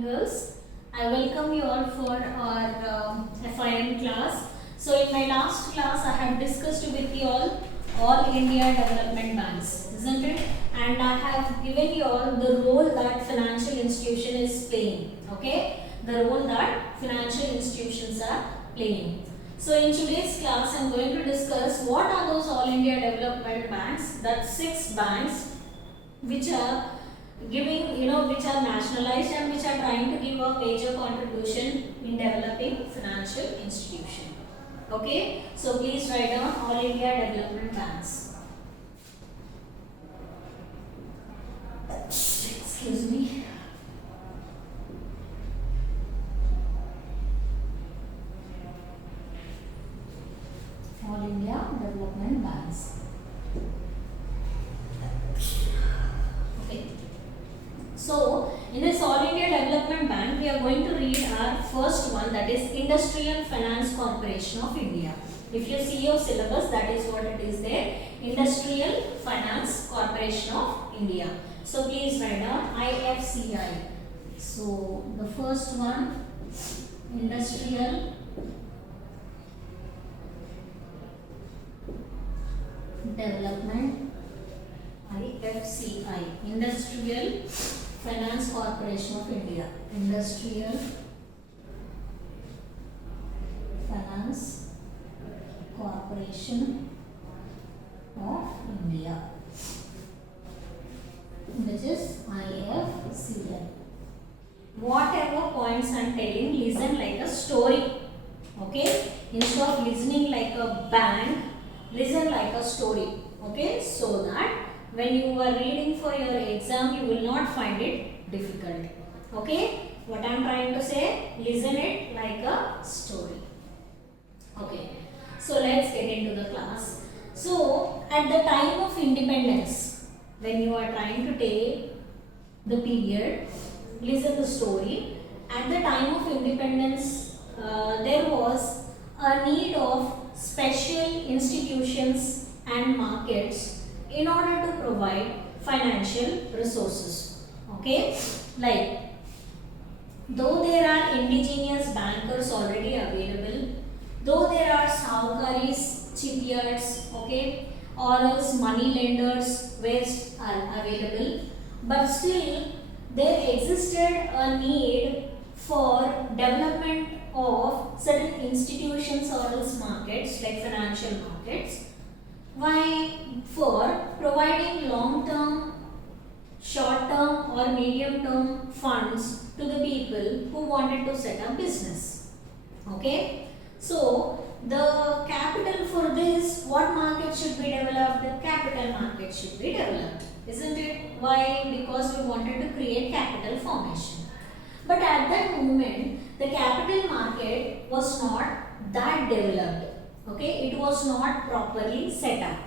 and girls. I welcome you all for our FIM class. So in my last class I have discussed with you all India development banks, isn't it? And I have given you all the role that financial institution is playing. Okay, the role that financial institutions are playing. So in today's class I am going to discuss what are those all India development banks. That's 6 banks which are giving, which are nationalized and which are trying to give a major contribution in developing financial institution. Okay, so please write down all India development banks. Excuse me. All India development banks. Okay. So, in this All India Development Bank, we are going to read our first one, that is Industrial Finance Corporation of India. If you see your syllabus, that is what it is there. Industrial Finance Corporation of India. So, please write down IFCI. So, the first one, Industrial Development, IFCI, Industrial Finance Corporation of India. Industrial Finance Corporation of India, which is IFCI. Whatever points I am telling, listen like a story. Okay, instead of listening like a bank, listen like a story. Okay, so that when you are reading for your exam, you will not find it difficult. Okay, what I am trying to say, listen it like a story. Okay, so let's get into the class. So at the time of independence, when you are trying to take the period, listen the story. At the time of independence, there was a need of special institutions and markets in order to provide financial resources. Okay, like though there are indigenous bankers already available, though there are saukaris, chipyards, okay, or else money lenders ways are available, but still there existed a need for development of certain institutions or else markets like financial markets. Why? For providing long-term, short-term or medium-term funds to the people who wanted to set up business. Okay. So, the capital for this, what market should be developed? The capital market should be developed. Isn't it? Why? Because we wanted to create capital formation. But at that moment, the capital market was not that developed. Okay, it was not properly set up.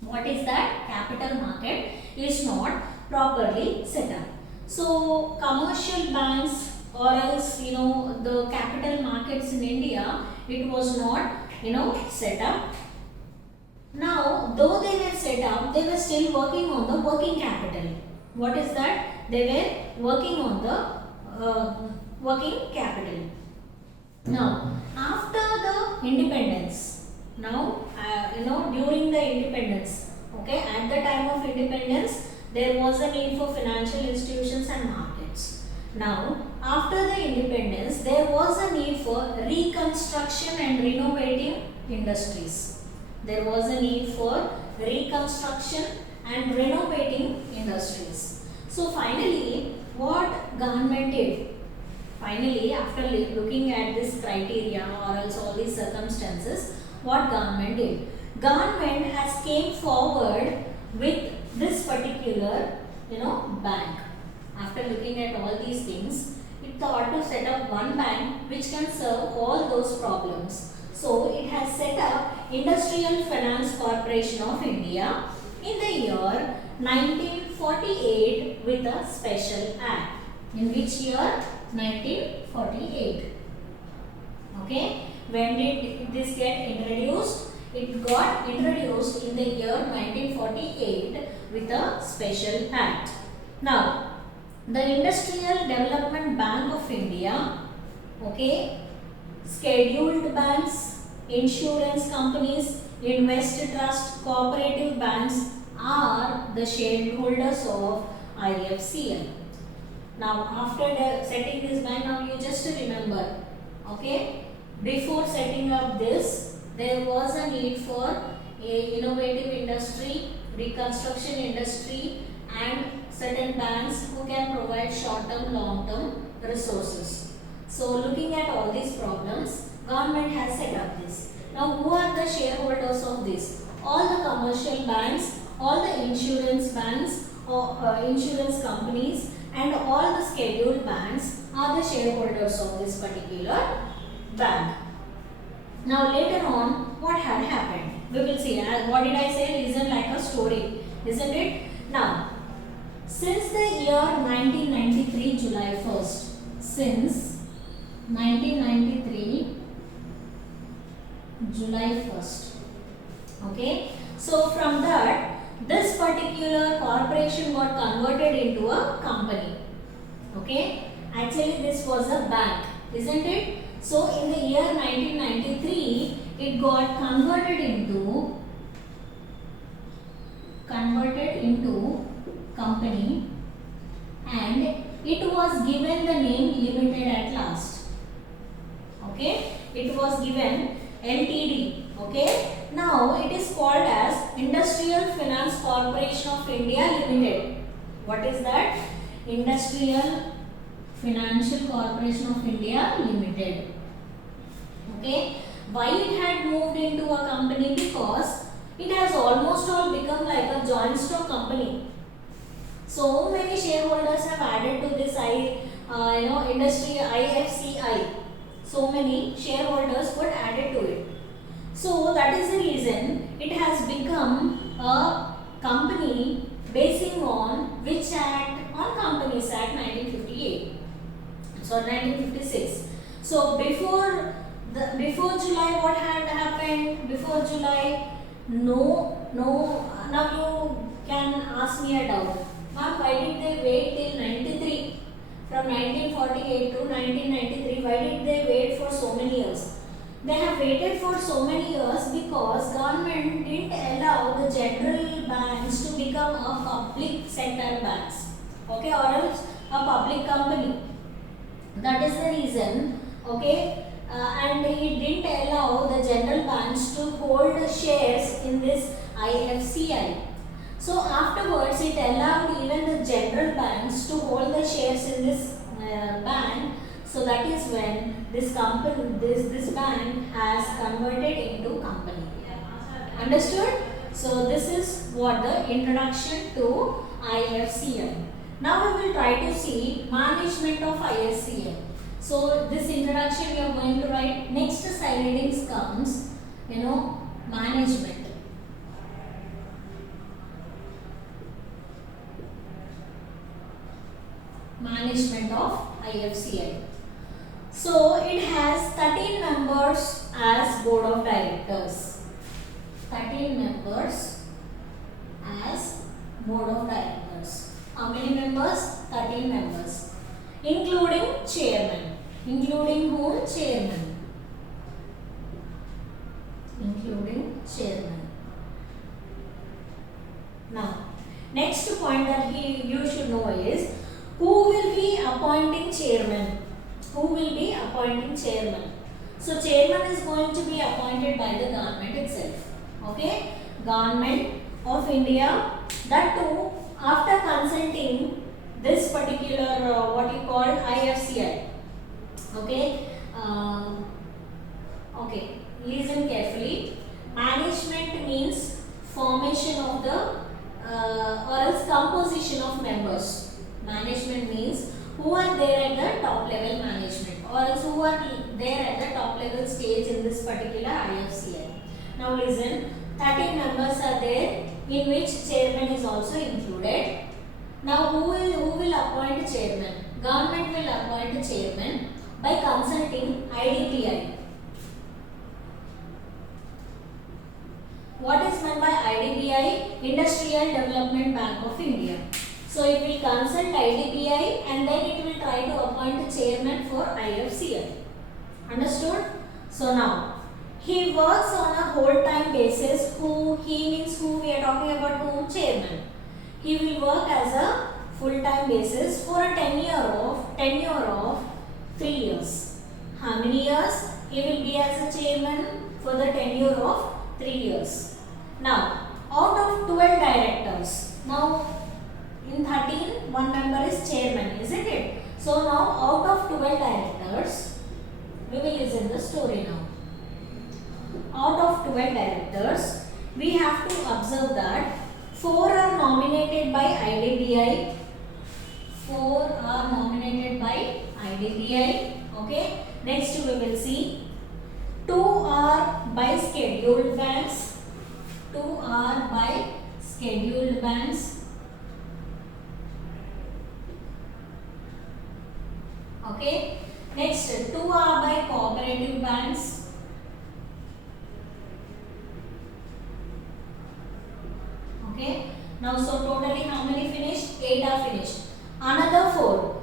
What is that? Capital market is not properly set up. So, commercial banks or else, the capital markets in India, it was not, set up. Now, though they were set up, they were still working on the working capital. What is that? They were working on the working capital. Now, after the independence, during the independence, okay, at the time of independence, there was a need for financial institutions and markets. Now, after the independence, there was a need for reconstruction and renovating industries. There was a need for reconstruction and renovating industries. So, finally, what government did? Finally, after looking at this criteria or else all these circumstances, what government did? Government has came forward with this particular, bank. After looking at all these things, it thought to set up one bank which can serve all those problems. So, it has set up Industrial Finance Corporation of India in the year 1948 with a special act. In which year? 1948. Okay. When did this get introduced? It got introduced in the year 1948 with a special act. Now, The Industrial Development Bank of India, okay, scheduled banks, insurance companies, invest trust, cooperative banks are the shareholders of IFCL. Now after setting this bank, now you just remember, okay, before setting up this, there was a need for a innovative industry, reconstruction industry, and certain banks who can provide short-term, long-term resources. So looking at all these problems, government has set up this. Now who are the shareholders of this? All the commercial banks, all the insurance banks, or insurance companies, and all the scheduled banks are the shareholders of this particular bank. Now later on, what had happened? We will see. What did I say? Listen like a story, isn't it? Now, since the year 1993 July 1st, since 1993 July 1st, okay. So from that, this particular corporation got converted into a company, okay. Actually this was a bank, isn't it? So in the year 1993 it got converted into company, and it was given the name limited at last, okay. It was given LTD, okay. Now it is called as Industrial Finance Corporation of India Limited. What is that? Industrial Financial Corporation of India Limited. Okay. Why it had moved into a company? Because it has almost all become like a joint stock company. So many shareholders have added to this industry IFCI. So many shareholders were added to it. So that is the reason it has become a company basing on which act? On Companies Act 1958. So 1956. So before July, what had happened? Before July, no. Now you can ask me a doubt. Ma'am, why did they wait till 93? From 1948 to 1993, why did they wait for so many years? They have waited for so many years because government didn't allow the general banks to become a public sector banks, okay, or else a public company. That is the reason, okay, and it didn't allow the general banks to hold shares in this IFCI. So afterwards, it allowed even the general banks to hold the shares in this bank. So that is when this bank has converted into company. Understood? So this is what the introduction to IFCL. Now we will try to see management of IFCL. So this introduction we are going to write. Next side readings comes, management. Management of IFCL. So it has 13 members as board of directors. 13 members as board of directors. How many members? 13 members. Including chairman. Including whom? Chairman. Including chairman. Now, next point that you should know is who will be appointing chairman. Who will be appointing chairman? So chairman is going to be appointed by the government itself. Okay, Government of India. That too after consulting this particular what you call IFCI. Okay, okay. Listen carefully. Management means formation of the or else composition of members. Management means who are there at the top level management or else who are there at the top level stage in this particular IFCI. Now listen, 13 members are there in which chairman is also included. Now who will appoint chairman? Government will appoint chairman by consulting IDBI. What is meant by IDBI? Industrial Development Bank of India. So it will consult IDBI and then it will try to appoint a chairman for IFCI. Understood? So now he works on a whole time basis. Who he means who we are talking about, whom? Chairman. He will work as a full time basis for a tenure of 3 years. How many years? He will be as a chairman for the tenure of 3 years. Now, out of 12 directors, now in 13, one member is chairman, isn't it? So now out of 12 directors, we will listen the story now. Out of 12 directors, we have to observe that 4 are nominated by IDBI. 4 are nominated by IDBI. Okay. Next we will see 2 are by scheduled banks. 2 are by scheduled banks. Okay. Next 2 are by cooperative banks. Okay. Now so totally how many finished? 8 are finished. Another 4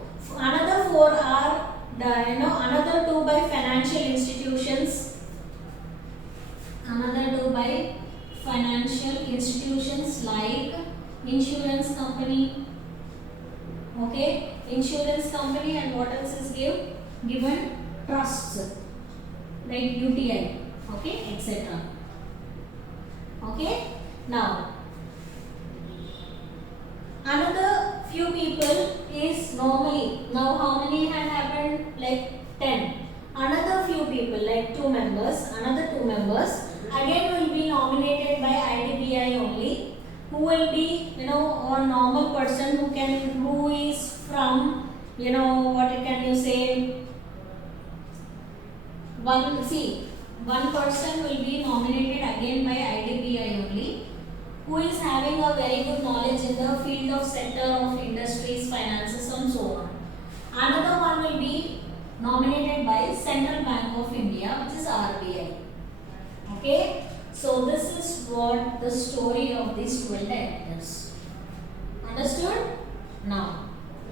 are another 2 by financial institutions. Another 2 by financial institutions like insurance company. Okay, insurance company, and what else is given? Trusts like UTI. Okay, etc. Okay. Now another few people is normally, now how many had happened? Like 10. Another few people like 2 members, another 2 members again will be nominated by IDBI only, who will be a normal person who is from what can you say, one person will be nominated again by IDBI only, who is having a very good knowledge in the field of sector of industries, finances and so on. Another one will be nominated by Central Bank of India, which is RBI. Okay. So this is what the story of these 12 directors. Understood? Now,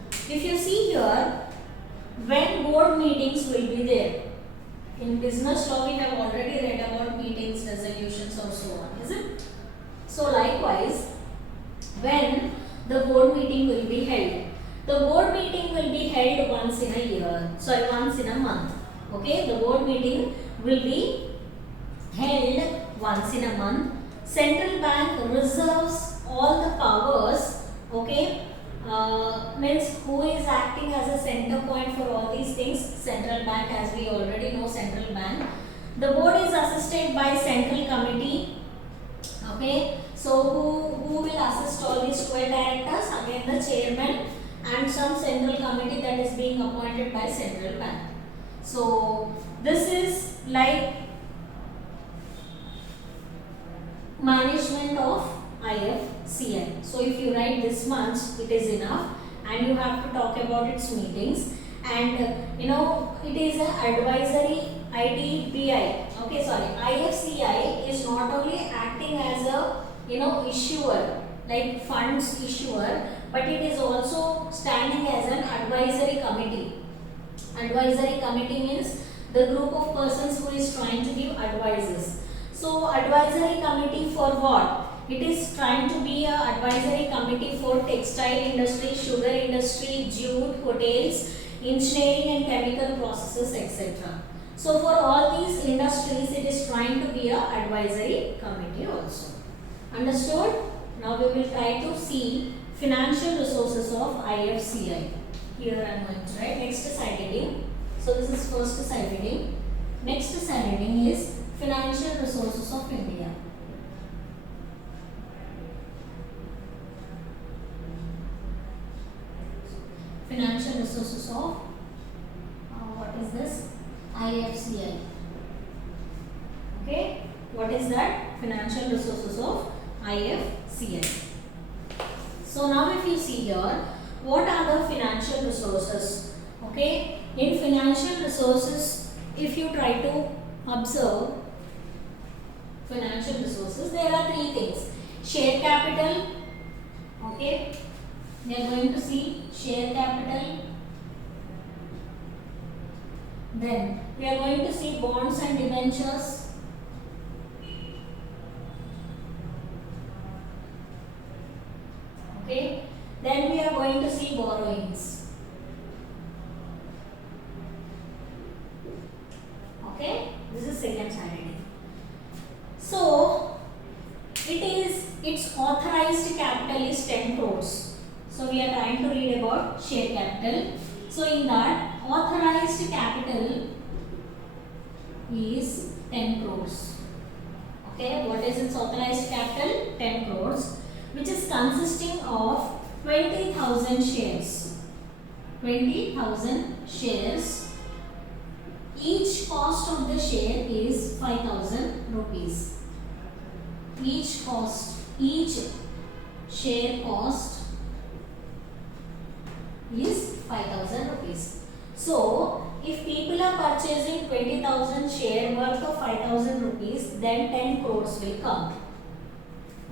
if you see here, when board meetings will be there. In business law we have already read about meetings, resolutions or so on, is it? So likewise, when the board meeting will be held, the board meeting will be held once in a month. Okay, the board meeting will be held once in a month. Central bank reserves all the powers. Okay, means who is acting as a center point for all these things? Central bank, as we already know, central bank. The board is assisted by central committee. Okay, so who will assist all these 12 directors? Again the chairman and some central committee that is being appointed by central bank. So this is like management of IFCI. So if you write this much, it is enough, and you have to talk about its meetings, and it is an advisory IDBI. Okay, sorry, IFCI is not only acting as a issuer, like funds issuer, but it is also standing as an advisory committee. Advisory committee means the group of persons who is trying to give advices. So advisory committee for what? It is trying to be a advisory committee for textile industry, sugar industry, jute, hotels, engineering and chemical processes, etc. So for all these industries, it is trying to be a advisory committee also. Understood? Now we will try to see financial resources of IFCI. Here I am going to write next side heading. So this is first side heading. Next side heading is financial resources of India. Financial resources of what is this? IFCI. Okay, what is that? Financial resources of IFCI. So now if you see here, what are the financial resources? Okay, in financial resources, if you try to observe financial resources, there are three things: share capital, okay, We are going to see share capital. Then we are going to see bonds and debentures. Okay. Then we are going to see borrowings. Okay. This is second side heading. So its authorized capital is 10 crores. So we are trying to read about share capital. So in that, authorized capital is 10 crores. Okay, what is its authorized capital? 10 crores, which is consisting of 20,000 shares. 20,000 shares. Each cost of the share is 5,000 rupees. Each share cost is 5,000 rupees. So, if people are purchasing 20,000 share worth of 5,000 rupees, then 10 crores will come.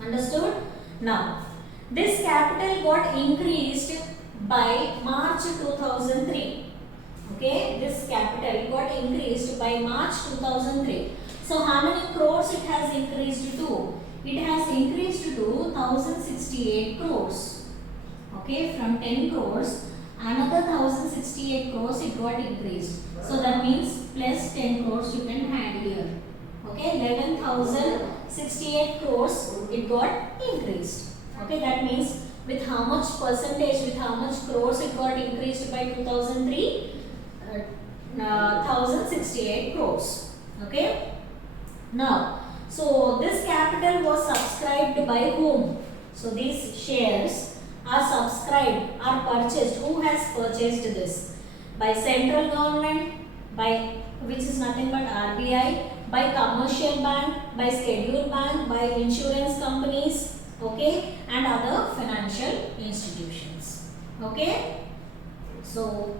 Understood? Now, this capital got increased by March 2003. Okay, this capital got increased by March 2003. So, how many crores it has increased to? It has increased to 1,068 crores. Okay, from 10 crores, another 1,068 crores it got increased. So that means plus 10 crores you can add here. Okay, 11,068 crores it got increased. Okay, that means with how much percentage, with how much crores it got increased by 2003? 1,068 crores. Okay. Now, so this capital was subscribed by whom? So these shares are subscribed, are purchased. Who has purchased this? By central government, by which is nothing but RBI, by commercial bank, by scheduled bank, by insurance companies, okay, and other financial institutions. Okay. So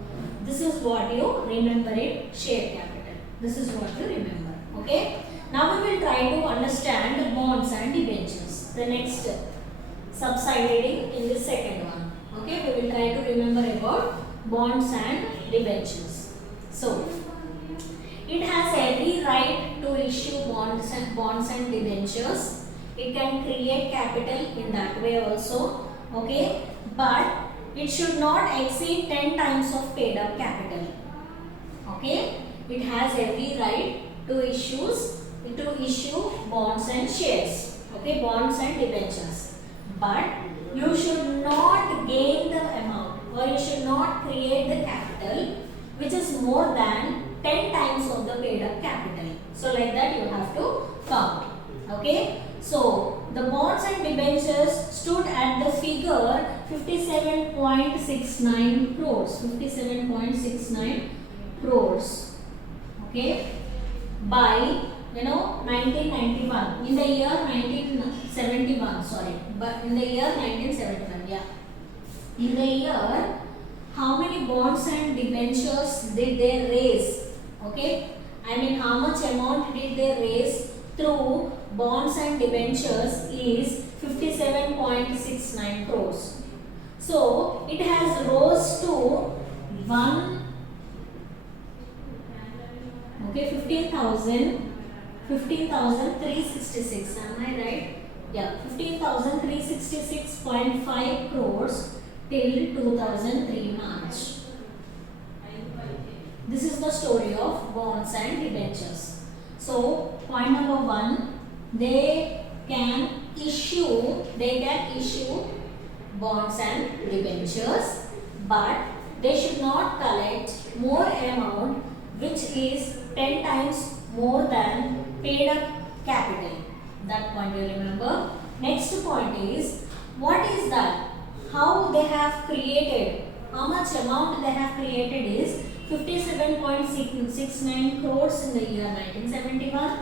this is what you remember it, share capital. This is what you remember. Okay. Now we will try to understand bonds and debentures. The next subsiding in the second one. Okay, we will try to remember about bonds and debentures. So, it has every right to issue bonds and debentures. It can create capital in that way also. Okay, but it should not exceed 10 times of paid up capital. Okay, it has every right to issue bonds and shares. Okay, bonds and debentures. But you should not gain the amount, or you should not create the capital which is more than 10 times of the paid up capital. So like that you have to count. Okay. So the bonds and debentures stood at the figure 57.69 crores. 57.69 crores. Okay. By 1991, in the year 1971, sorry, but in the year 1971, yeah. In the year, how many bonds and debentures did they raise? Okay, I mean how much amount did they raise through bonds and debentures is 57.69 crores. So it has rose to 15,366. Am I right? Yeah, 15,366.5 crores till 2003 March. This is the story of bonds and debentures. So point number 1, they can issue bonds and debentures, but they should not collect more amount which is 10 times more than paid up capital. That point you remember. Next point is, what is that? How they have created, how much amount they have created is 57.69 crores in the year 1971.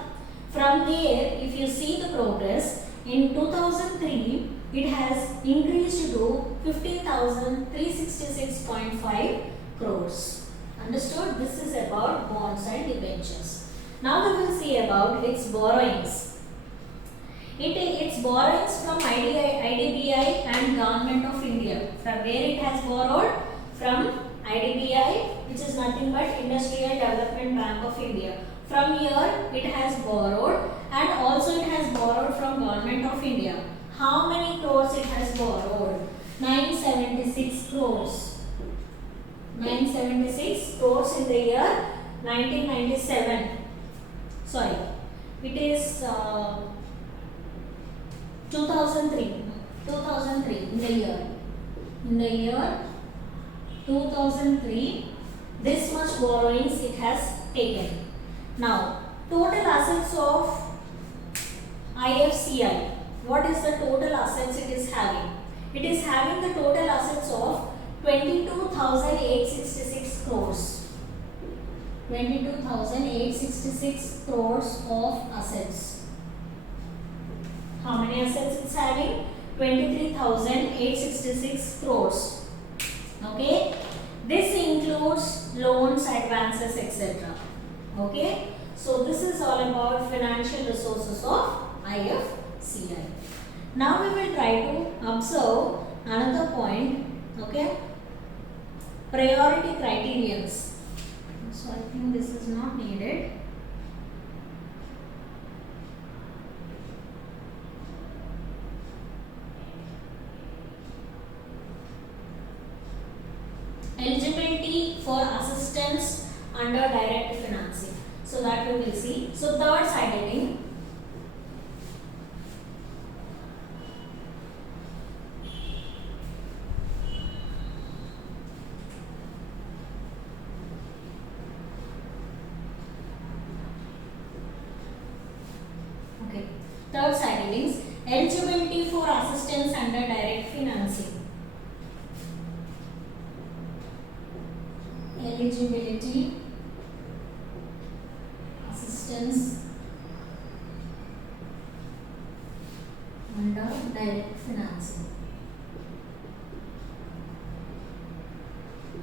From there, if you see the progress, in 2003, it has increased to 15,366.5 crores. Understood? This is about bonds and debentures. Now we will see about its borrowings. It's borrowings from IDBI and Government of India. From where it has borrowed? From IDBI, which is nothing but Industrial Development Bank of India. From here it has borrowed, and also it has borrowed from Government of India. How many crores it has borrowed? 976 crores. 976 crores in the year 1997. Sorry, it is 2003. 2003 in the year. In the year 2003, this much borrowings it has taken. Now, total assets of IFCI. What is the total assets it is having? It is having the total assets of 22,866 crores. 22,866 crores of assets. How many assets it's having? 23,866 crores. Okay. This includes loans, advances, etc. Okay. So this is all about financial resources of IFCI. Now we will try to observe another point. Okay. Priority criterions. So I think this is not needed. Eligibility for assistance under direct financing. So that we will see. So third side heading. Okay. Third side headings. Eligibility for assistance under direct financing. Eligibility, assistance under direct financing.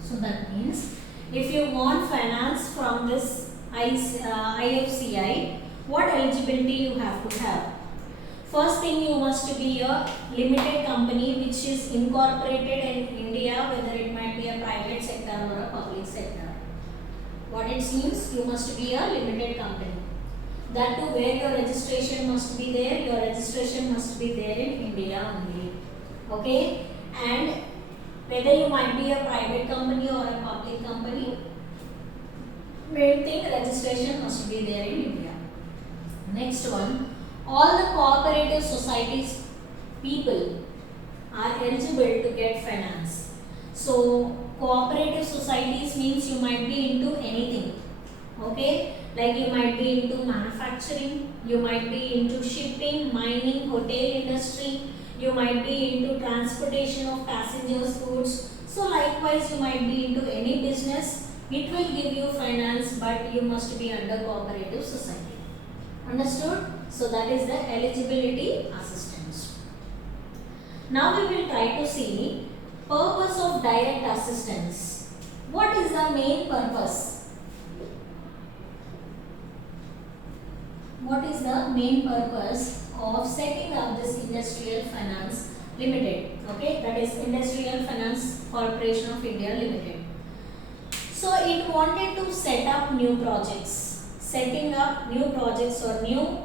So that means if you want finance from this IFCI, what eligibility you have to have? First thing, you must be a limited company which is incorporated in India, whether it might be a private sector or a public sector. What it means, you must be a limited company. That too, where your registration must be there, your registration must be there in India only. Okay? And whether you might be a private company or a public company, main thing, registration must be there in India. Next one. All the cooperative societies people are eligible to get finance. So cooperative societies means you might be into anything. Okay, like you might be into manufacturing, you might be into shipping, mining, hotel industry, you might be into transportation of passengers, goods. So likewise you might be into any business. It will give you finance, but you must be under cooperative society. Understood? So that is the eligibility assistance. Now we will try to see purpose of direct assistance. What is the main purpose? What is the main purpose of setting up this Industrial Finance Limited? Okay, that is Industrial Finance Corporation of India Limited. So it wanted to set up new projects. Setting up new projects or new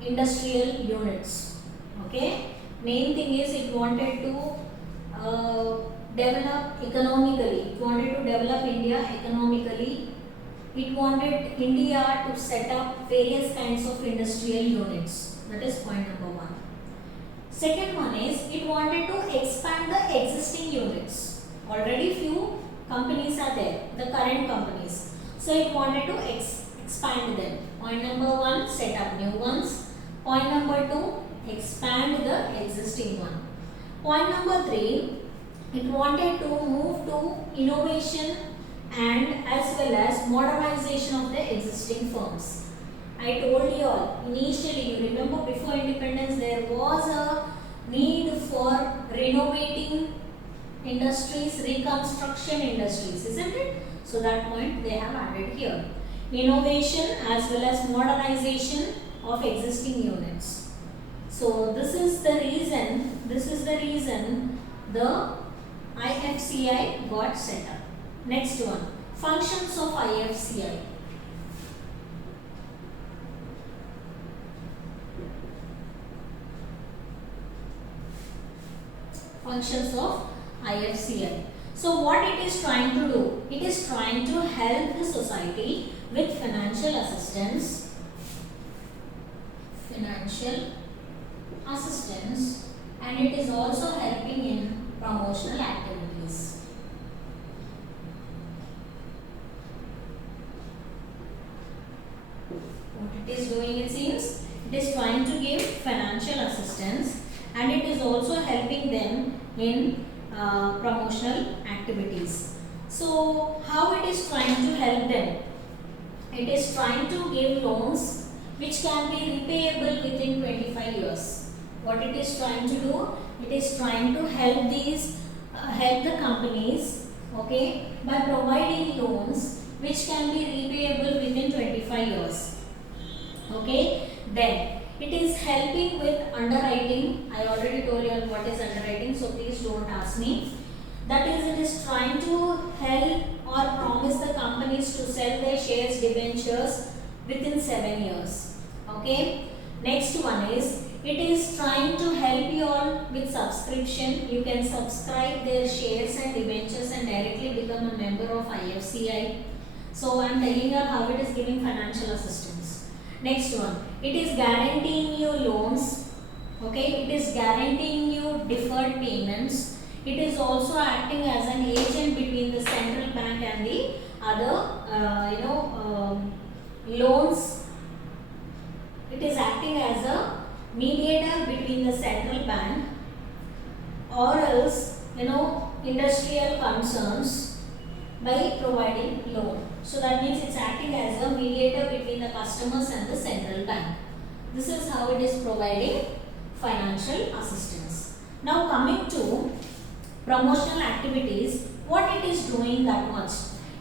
industrial units. Okay, main thing is it wanted to develop economically. It wanted to develop India economically. It wanted India to set up various kinds of industrial units. That is point number one. Second one is it wanted to expand the existing units. Already few companies are there, the current companies. So it wanted to expand them. Point number one, set up new ones. Point number two, expand the existing one. Point number three, it wanted to move to innovation and as well as modernization of the existing firms. I told you all, initially you remember before independence there was a need for renovating industries, reconstruction industries, isn't it? So that point they have added here. Innovation as well as modernization of existing units. So this is the reason the IFCI got set up. Next one, functions of IFCI. Functions of IFCI. So what it is trying to do? It is trying to help the society with financial assistance, and it is also helping in promotional activities. What it is doing, it seems, it is trying to give financial assistance and it is also helping them in promotional activities. So how it is trying to help them? It is trying to give loans which can be repayable within 25 years. What it is trying to do? It is trying to help help the companies, okay, by providing loans which can be repayable within 25 years. Okay, then it is helping with underwriting. I already told you what is underwriting, so please don't ask me. That is, it is trying to help or promise the companies to sell their shares, debentures within 7 years. Okay. Next one is, it is trying to help you all with subscription. You can subscribe their shares and debentures and directly become a member of IFCI. So I am telling you how it is giving financial assistance. Next one, it is guaranteeing you loans. Okay, it is guaranteeing you deferred payments. It is also acting as an agent between the central bank and the other, loans. It is acting as a mediator between the central bank or else, industrial concerns by providing loan. So that means it's acting as a mediator between the customers and the central bank. This is how it is providing financial assistance. Now coming to promotional activities, what it is doing that much?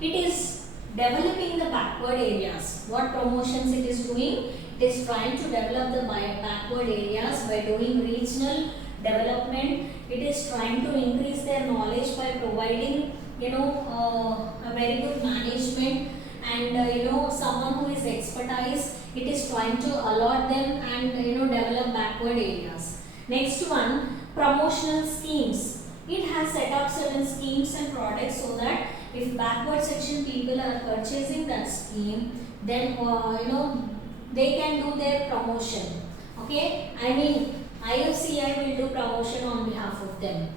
It is developing the backward areas. What promotions it is doing? It is trying to develop the backward areas by doing regional development. It is trying to increase their knowledge by providing a very good management and someone who is expertise. It is trying to allot them and develop backward areas. Next one, promotional schemes. It has set up certain schemes and products so that if backward section people are purchasing that scheme, then they can do their promotion. Okay, I mean IFCI will do promotion on behalf of them.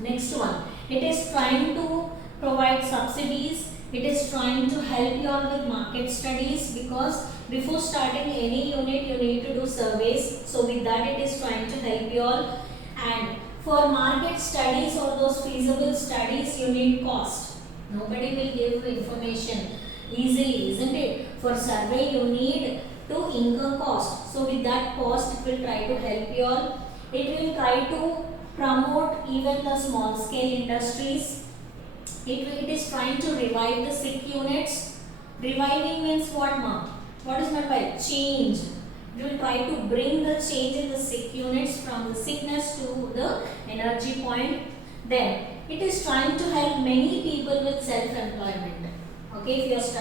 Next one, it is trying to provide subsidies. It is trying to help you all with market studies, because before starting any unit you need to do surveys. So with that it is trying to help you all. And for market studies or those feasible studies, you need cost. Nobody will give information easily, isn't it? For survey you need to incur cost. So with that cost it will try to help you all. It will try to promote even the small scale industries. It is trying to revive the sick units. Reviving means what, ma'am? What is meant by change? It will try to bring the change in the sick units from the sickness to the energy point. Then it is trying to help many people with self-employment. Okay, if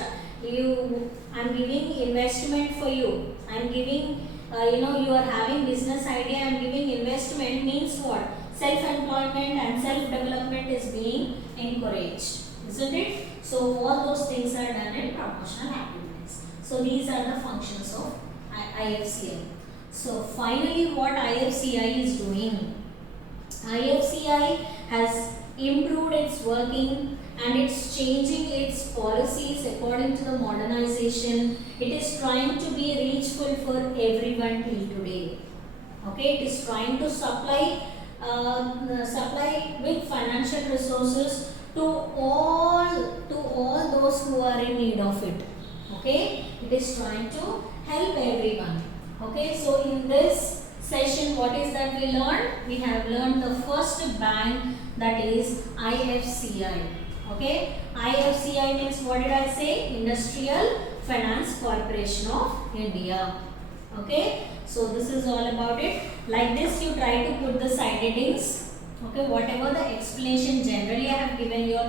I am giving investment for you. I am giving, you are having business idea. I am giving investment means what? Self-employment and self-development is being encouraged, isn't it? So all those things are done in promotional activities. So these are the functions of IFCI. So finally, what IFCI is doing? IFCI has improved its working and it's changing its policies according to the modernization. It is trying to be reachful for everyone till today. Okay, it is trying to supply with financial resources to all those who are in need of it. Okay, it is trying to help everyone. Okay, so in this session, what is that we learned? We have learned the first bank, that is IFCI. Okay, IFCI means, what did I say? Industrial Finance Corporation of India. Okay, so this is all about it. Like this, you try to put the side headings. Okay, whatever the explanation generally I have given you,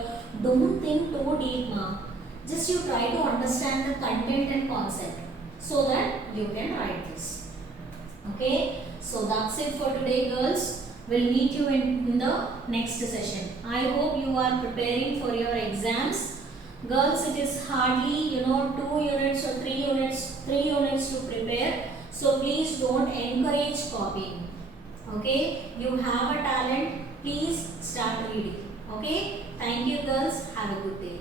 don't think too deep now. Just you try to understand the content and concept so that you can write this. Okay, so that's it for today, girls. We'll meet you in the next session. I hope you are preparing for your exams. Girls, it is hardly 2 units or 3 units to prepare. So please don't encourage copying. Okay, you have a talent. Please start reading. Okay, thank you, girls. Have a good day.